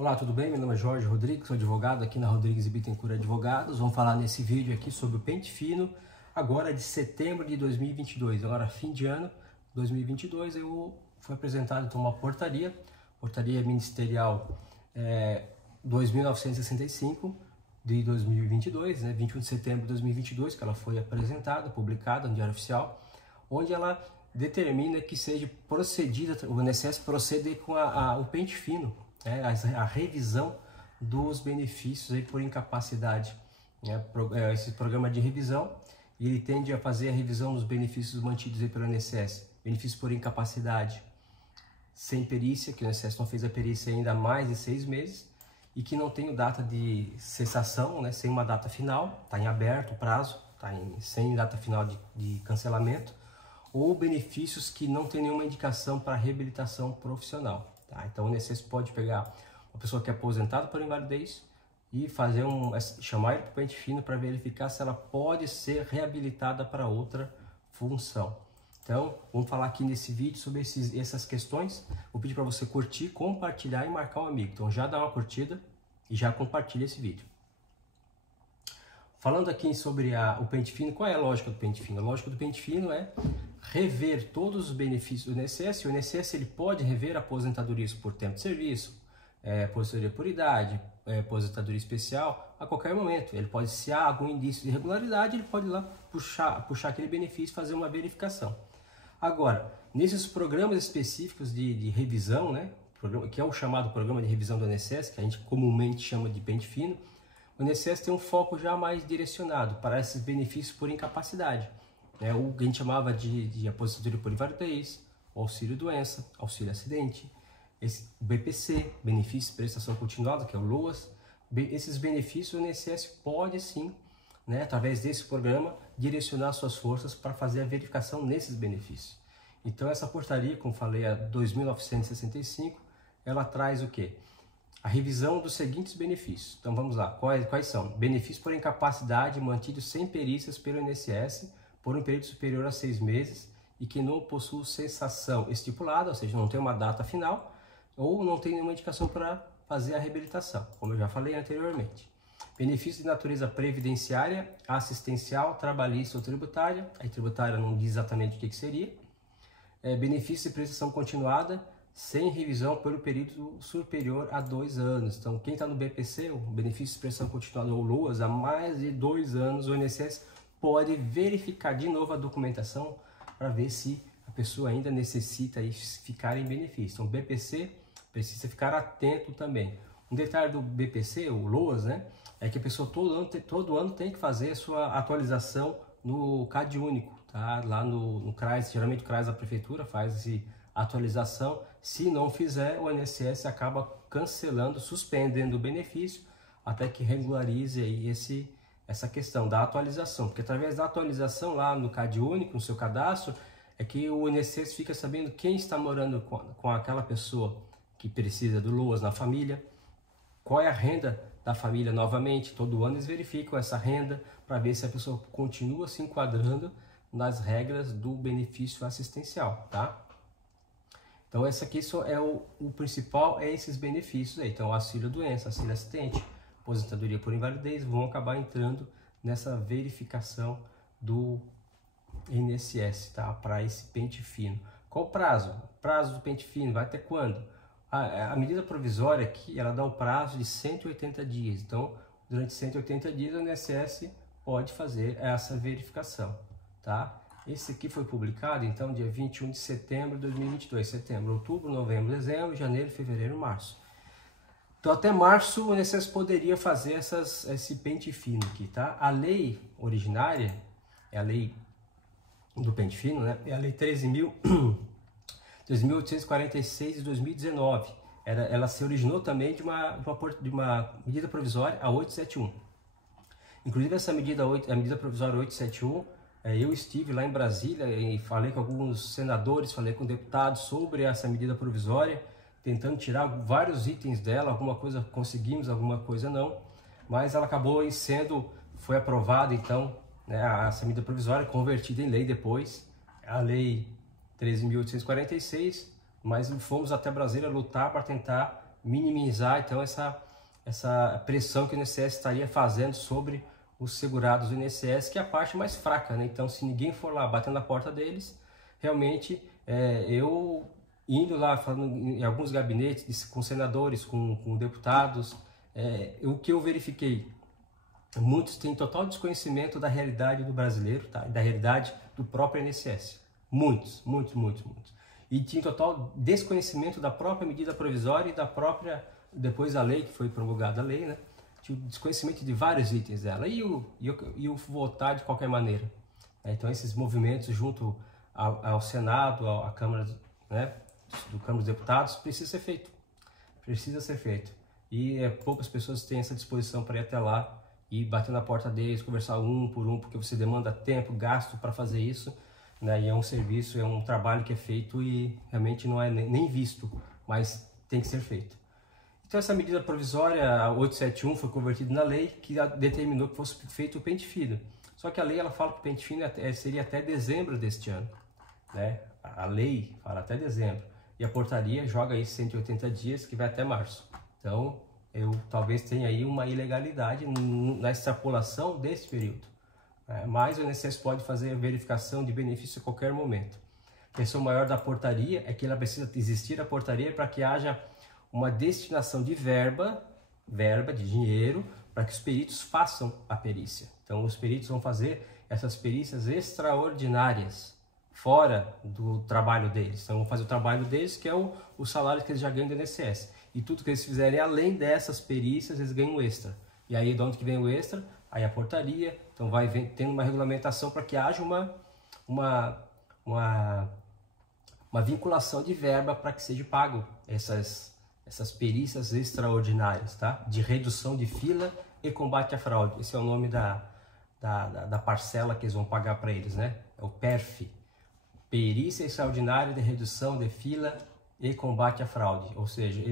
Olá, tudo bem? Meu nome é Jorge Rodrigues, sou advogado aqui na Rodrigues e Bittencourt Advogados. Vamos falar nesse vídeo aqui sobre o pente fino, agora de setembro de 2022. Agora, fim de ano 2022, foi apresentado então uma portaria ministerial 2965 de 2022, né, 21 de setembro de 2022, que ela foi apresentada, publicada no Diário Oficial, onde ela determina que seja procedida, o INSS proceder com o pente fino, a revisão dos benefícios aí por incapacidade. Esse programa de revisão, ele tende a fazer a revisão dos benefícios mantidos aí pelo INSS. Benefícios por incapacidade sem perícia, que o INSS não fez a perícia ainda há mais de 6 meses, e que não tem data de cessação, né, sem uma data final, está em aberto o prazo, sem data final de cancelamento, ou benefícios que não tem nenhuma indicação para reabilitação profissional. Tá? Então o INSS pode pegar uma pessoa que é aposentada por invalidez e chamar ele para o pente fino para verificar se ela pode ser reabilitada para outra função. Então, vamos falar aqui nesse vídeo sobre essas questões. Vou pedir para você curtir, compartilhar e marcar um amigo. Então já dá uma curtida e já compartilha esse vídeo. Falando aqui sobre o pente fino, qual é a lógica do pente fino? A lógica do pente fino é rever todos os benefícios do INSS. O INSS ele pode rever aposentadorias por tempo de serviço, aposentadoria por idade, aposentadoria especial, a qualquer momento. Ele pode, se há algum indício de irregularidade, ele pode ir lá puxar aquele benefício e fazer uma verificação. Agora, nesses programas específicos de revisão, né, que é o chamado programa de revisão do INSS, que a gente comumente chama de pente fino, o INSS tem um foco já mais direcionado para esses benefícios por incapacidade. O que a gente chamava de aposentadoria por invalidez, auxílio-doença, auxílio-acidente, o BPC, benefício de prestação continuada, que é o LOAS. Esses benefícios o INSS pode sim, né, através desse programa, direcionar suas forças para fazer a verificação nesses benefícios. Então essa portaria, como falei, a 2965, ela traz o quê? A revisão dos seguintes benefícios. Então vamos lá, quais são? Benefícios por incapacidade mantidos sem perícias pelo INSS por um período superior a 6 meses e que não possui cessação estipulada, ou seja, não tem uma data final ou não tem nenhuma indicação para fazer a reabilitação, como eu já falei anteriormente. Benefícios de natureza previdenciária, assistencial, trabalhista ou tributária. A tributária não diz exatamente o que seria. Benefício de prestação continuada, sem revisão pelo período superior a 2 anos. Então, quem está no BPC, o benefício de prestação continuada ou LOAS, há mais de 2 anos, o INSS pode verificar de novo a documentação para ver se a pessoa ainda necessita ficar em benefício. Então, o BPC precisa ficar atento também. Um detalhe do BPC, o LOAS, né, é que a pessoa todo ano tem que fazer a sua atualização no CAD único, tá? Lá no CRAS, geralmente o CRAS da prefeitura faz essa atualização. Se não fizer, o INSS acaba cancelando, suspendendo o benefício até que regularize aí essa questão da atualização, porque através da atualização lá no CAD único, no seu cadastro, é que o INSS fica sabendo quem está morando com aquela pessoa que precisa do LOAS na família, qual é a renda da família novamente. Todo ano eles verificam essa renda para ver se a pessoa continua se enquadrando nas regras do benefício assistencial, tá? Então esse aqui o principal, esses benefícios aí. Então auxílio-doença, auxílio-acidente, aposentadoria por invalidez vão acabar entrando nessa verificação do INSS, tá? Para esse pente fino. Qual o prazo? O prazo do pente fino vai até quando? A medida provisória aqui, ela dá o prazo de 180 dias. Então, durante 180 dias, o INSS pode fazer essa verificação, tá? Esse aqui foi publicado, então, dia 21 de setembro de 2022. Setembro, outubro, novembro, dezembro, janeiro, fevereiro, março. Então, até março, o INSS poderia fazer esse pente fino aqui, tá? A lei originária, é a lei do pente fino, né? É a lei 13.846 de 2019. Ela se originou também de uma medida provisória, a 871. Inclusive, essa medida, a medida provisória 871, eu estive lá em Brasília e falei com alguns senadores, falei com deputados sobre essa medida provisória, tentando tirar vários itens dela, alguma coisa conseguimos, alguma coisa não, mas ela acabou foi aprovada então, né, essa medida provisória, convertida em lei depois, a lei 13.846, mas fomos até Brasília lutar para tentar minimizar então essa pressão que o INSS estaria fazendo sobre os segurados do INSS, que é a parte mais fraca, né? Então, se ninguém for lá batendo na porta deles, realmente eu indo lá falando em alguns gabinetes com senadores, com deputados, o que eu verifiquei, muitos têm total desconhecimento da realidade do brasileiro, tá? Da realidade do próprio INSS. Muitos. E tinha total desconhecimento da própria medida provisória e da própria, depois da lei, que foi promulgada a lei, né? Tinha desconhecimento de vários itens dela e o votar de qualquer maneira. Então, esses movimentos junto ao Senado, à Câmara, né, do Câmara dos Deputados, precisa ser feito. Precisa ser feito. E poucas pessoas têm essa disposição para ir até lá e bater na porta deles, conversar um por um, porque você demanda tempo, gasto para fazer isso, né? E é um serviço, é um trabalho que é feito e realmente não é nem visto, mas tem que ser feito. Então essa medida provisória, a 871, foi convertida na lei que determinou que fosse feito o pente fino. Só que a lei ela fala que o pente fino seria até dezembro deste ano, né? A lei fala até dezembro e a portaria joga aí 180 dias que vai até março. Então eu talvez tenha aí uma ilegalidade na extrapolação desse período. Mas o INSS pode fazer a verificação de benefício a qualquer momento. A questão maior da portaria é que ela precisa existir a portaria para que haja uma destinação de verba de dinheiro, para que os peritos façam a perícia. Então, os peritos vão fazer essas perícias extraordinárias, fora do trabalho deles. Então, vão fazer o trabalho deles, que é o salário que eles já ganham do INSS. E tudo que eles fizerem além dessas perícias, eles ganham extra. E aí, de onde que vem o extra? Aí a portaria. Então, vai tendo uma regulamentação para que haja uma vinculação de verba para que seja pago essas perícias extraordinárias, tá? De redução de fila e combate à fraude. Esse é o nome da parcela que eles vão pagar para eles, né? É o PERF. Perícia Extraordinária de Redução de Fila e Combate à Fraude. Ou seja,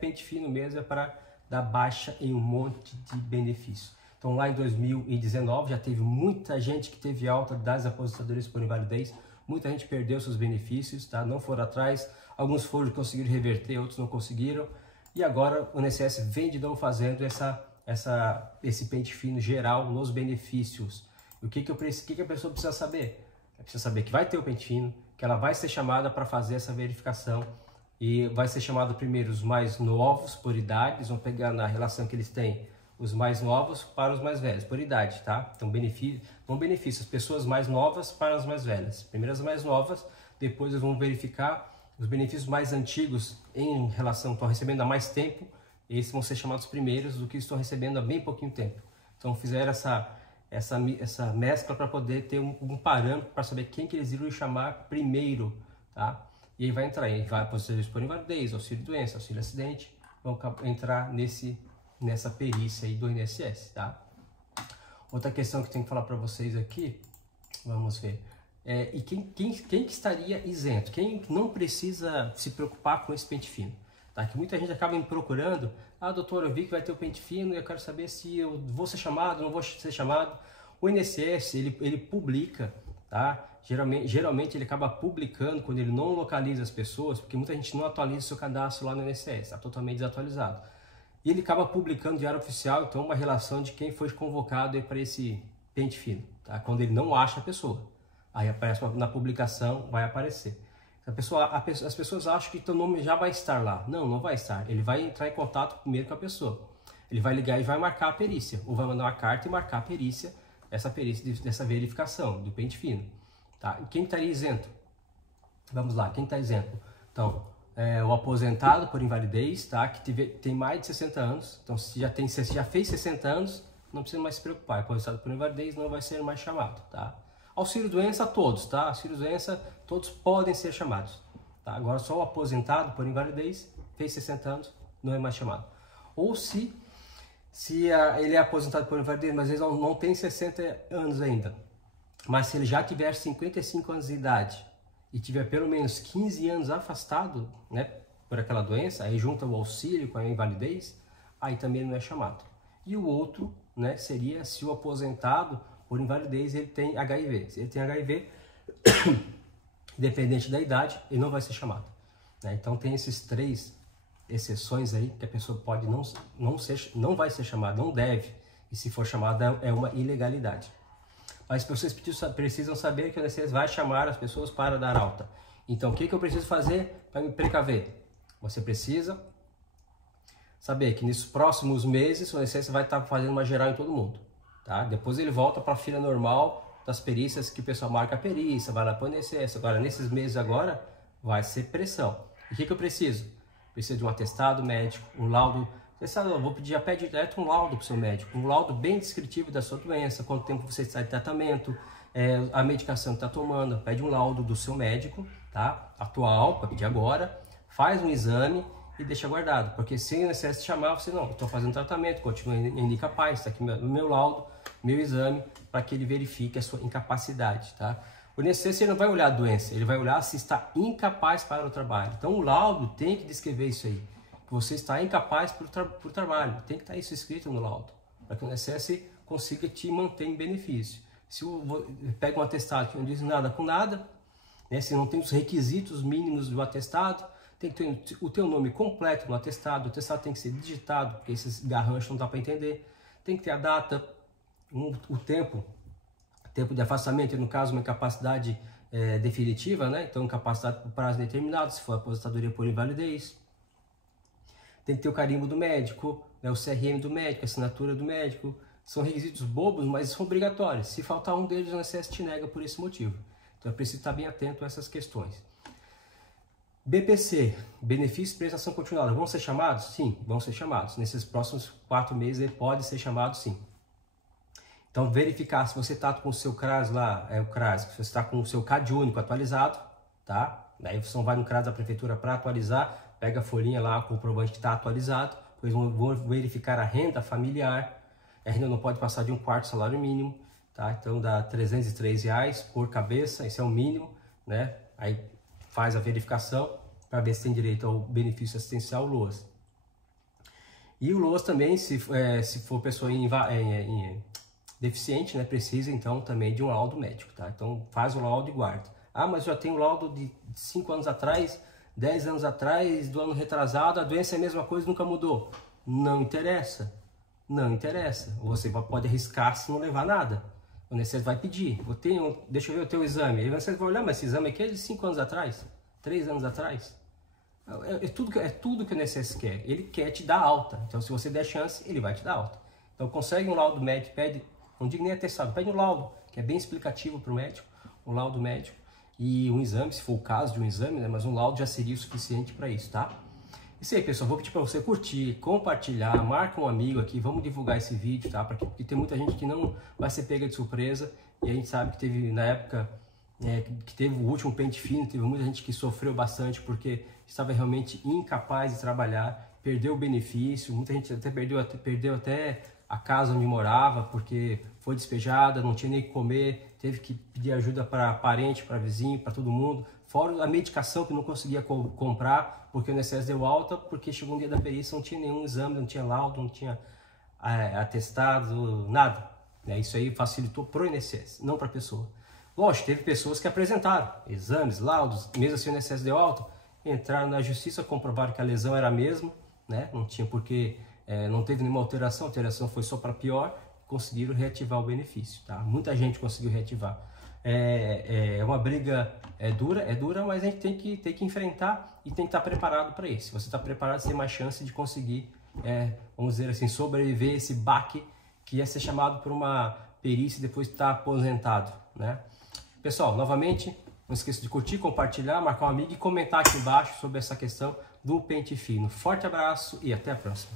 pente fino mesmo, é para dar baixa em um monte de benefícios. Então lá em 2019 já teve muita gente que teve alta das aposentadorias por invalidez. Muita gente perdeu seus benefícios, tá? Não foram atrás. Alguns conseguiram reverter, outros não conseguiram. E agora o INSS vem de novo fazendo esse pente fino geral nos benefícios. E o que a pessoa precisa saber? Ela precisa saber que vai ter o pente fino, que ela vai ser chamada para fazer essa verificação. E vai ser chamada primeiro os mais novos por idade. Eles vão pegar na relação que eles têm os mais novos para os mais velhos, por idade, tá? Então, benefício as pessoas mais novas para as mais velhas. Primeiro as mais novas, depois eles vão verificar os benefícios mais antigos em relação, estão recebendo há mais tempo, esses vão ser chamados primeiros do que estão recebendo há bem pouquinho tempo. Então, fizeram essa mescla para poder ter um parâmetro para saber quem que eles iriam chamar primeiro, tá? E aí vai entrar, vai para os serviços por invalidez, auxílio-doença, auxílio-acidente, vão entrar nessa perícia aí do INSS, tá? Outra questão que eu tenho que falar para vocês aqui, vamos ver, e quem que estaria isento? Quem não precisa se preocupar com esse pente fino? Tá? Que muita gente acaba me procurando, doutor, eu vi que vai ter o pente fino e eu quero saber se eu vou ser chamado, não vou ser chamado. O INSS, ele publica, tá? Geralmente ele acaba publicando quando ele não localiza as pessoas, porque muita gente não atualiza seu cadastro lá no INSS, está totalmente desatualizado. E ele acaba publicando diário oficial, então, uma relação de quem foi convocado para esse pente fino, tá? Quando ele não acha a pessoa. Aí aparece na publicação, vai aparecer. As pessoas acham que teu nome já vai estar lá. Não, não vai estar. Ele vai entrar em contato primeiro com a pessoa. Ele vai ligar e vai marcar a perícia. Ou vai mandar uma carta e marcar a perícia, essa perícia dessa verificação do pente fino. Tá? E quem estaria isento? Vamos lá, quem está isento? Então, o aposentado por invalidez, tá? Que tem mais de 60 anos. Então, se já fez 60 anos, não precisa mais se preocupar. Aposentado por invalidez não vai ser mais chamado, tá? Auxílio-doença, todos, tá? Auxílio-doença, todos podem ser chamados, tá? Agora, só o aposentado por invalidez, fez 60 anos, não é mais chamado. Ou se ele é aposentado por invalidez, mas ele não tem 60 anos ainda, mas se ele já tiver 55 anos de idade e tiver pelo menos 15 anos afastado, né, por aquela doença, aí junta o auxílio com a invalidez, aí também não é chamado. E o outro, né, seria se o aposentado por invalidez ele tem HIV. Se ele tem HIV, independente da idade, ele não vai ser chamado, né? Então tem esses três exceções aí que a pessoa pode não vai ser chamada, não deve, e se for chamada é uma ilegalidade. Mas vocês precisam saber que o INSS vai chamar as pessoas para dar alta. Então, o que eu preciso fazer para me precaver? Você precisa saber que nesses próximos meses o INSS vai estar fazendo uma geral em todo mundo. Tá? Depois ele volta para a fila normal das perícias, que o pessoal marca a perícia, vai lá para o INSS. Agora, nesses meses agora, vai ser pressão. E o que eu preciso? Preciso de um atestado médico, um laudo. Você sabe, eu vou pedir, já pede direto um laudo para o seu médico, um laudo bem descritivo da sua doença, quanto tempo você está em tratamento, a medicação que está tomando. Pede um laudo do seu médico, tá? Atual, para pedir agora, faz um exame e deixa guardado, porque se o INSS chamar, você não, estou fazendo tratamento, continuo incapaz, está aqui meu laudo, meu exame, para que ele verifique a sua incapacidade, tá? O INSS ele não vai olhar a doença, ele vai olhar se está incapaz para o trabalho. Então o laudo tem que descrever isso aí, que você está incapaz para o trabalho, tem que estar isso escrito no laudo, para que o INSS consiga te manter em benefício. Se pega um atestado que não diz nada com nada, né, se não tem os requisitos mínimos do atestado, tem que ter o teu nome completo no atestado, o atestado tem que ser digitado, porque esses garranchos não dá para entender, tem que ter a data, o tempo de afastamento, no caso uma incapacidade definitiva, né? Então incapacidade por prazo determinado, se for aposentadoria por invalidez. Tem que ter o carimbo do médico, né? O CRM do médico, a assinatura do médico. São requisitos bobos, mas são obrigatórios. Se faltar um deles, o INSS te nega por esse motivo. Então é preciso estar bem atento a essas questões. BPC, benefício de prestação continuada, vão ser chamados? Sim, vão ser chamados. Nesses próximos 4 meses ele pode ser chamado sim. Então verificar se você está com o seu CRAS lá, o CRAS, se você está com o seu CAD único atualizado, tá? Daí você vai no CRAS da prefeitura para atualizar, pega a folhinha lá, com o comprovante que está atualizado, depois vão verificar a renda familiar, a renda não pode passar de 1/4 salário mínimo, tá? Então dá R$ 303 por cabeça, esse é o mínimo, né? Aí faz a verificação para ver se tem direito ao benefício assistencial LOAS. E o LOAS também, se for pessoa deficiente, né, precisa então também de um laudo médico, tá? Então faz o laudo e guarda. Ah, mas já tem o laudo de 5 anos atrás, 10 anos atrás, do ano retrasado, a doença é a mesma coisa, nunca mudou. Não interessa, não interessa. Você pode arriscar se não levar nada. O INSS vai pedir, deixa eu ver o teu exame. Aí você vai olhar, mas esse exame aqui é de 5 anos atrás, 3 anos atrás. É tudo que o INSS quer. Ele quer te dar alta. Então, se você der chance, ele vai te dar alta. Então, consegue um laudo médico, pede, não digo nem atestado, pede um laudo, que é bem explicativo para o médico, um laudo médico e um exame, se for o caso de um exame, né? Mas um laudo já seria o suficiente para isso, tá? Isso aí, pessoal, vou pedir para você curtir, compartilhar, marca um amigo aqui, vamos divulgar esse vídeo, tá? Porque tem muita gente que não vai ser pega de surpresa e a gente sabe que teve, na época que teve o último pente fino, teve muita gente que sofreu bastante porque estava realmente incapaz de trabalhar, perdeu o benefício, muita gente até perdeu até a casa onde morava porque foi despejada, não tinha nem o que comer, teve que pedir ajuda para parente, para vizinho, para todo mundo. Fora a medicação que não conseguia comprar, porque o INSS deu alta, porque chegou um dia da perícia, não tinha nenhum exame, não tinha laudo, não tinha atestado, nada. Isso aí facilitou para o INSS, não para a pessoa. Lógico, teve pessoas que apresentaram exames, laudos, mesmo assim o INSS deu alta, entraram na justiça, comprovaram que a lesão era a mesma, né? Não tinha porque, não teve nenhuma alteração, a alteração foi só para pior, conseguiram reativar o benefício, tá? Muita gente conseguiu reativar. É uma briga dura, mas a gente tem que enfrentar e tem que estar preparado para isso. Se você está preparado, você tem mais chance de conseguir, vamos dizer assim, sobreviver esse baque que ia ser chamado por uma perícia e depois estar aposentado, né? Pessoal, novamente, não esqueça de curtir, compartilhar, marcar um amigo e comentar aqui embaixo sobre essa questão do pente fino. Forte abraço e até a próxima.